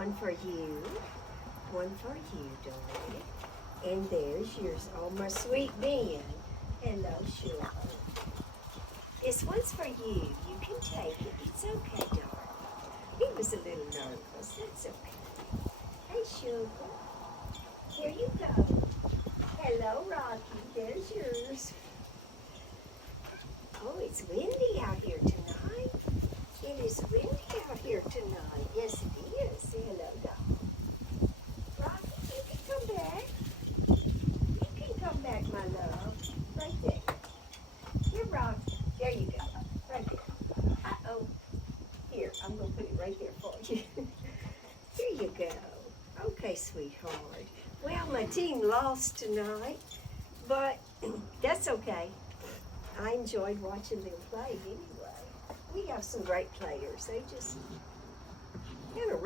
one for you. One for you, darling. And there's yours. Oh, my sweet Ben. Hello, sugar. This one's for you. You can take it. It's okay, darling. He was a little nervous. That's okay. Hey, sugar. Here you go. Hello, Rocky. There's yours. Oh, it's windy out here tonight. It is windy out here tonight. Yes, it is. Say hello, dog. Rocky, you can come back. You can come back, my love. Right there. Here, Rocky. There you go. Right there. Uh-oh. Here, I'm going to put it right there for you. Here you go. Okay, sweetheart. Well, my team lost tonight, but that's okay. I enjoyed watching them play anyway. We have some great players. They just kind of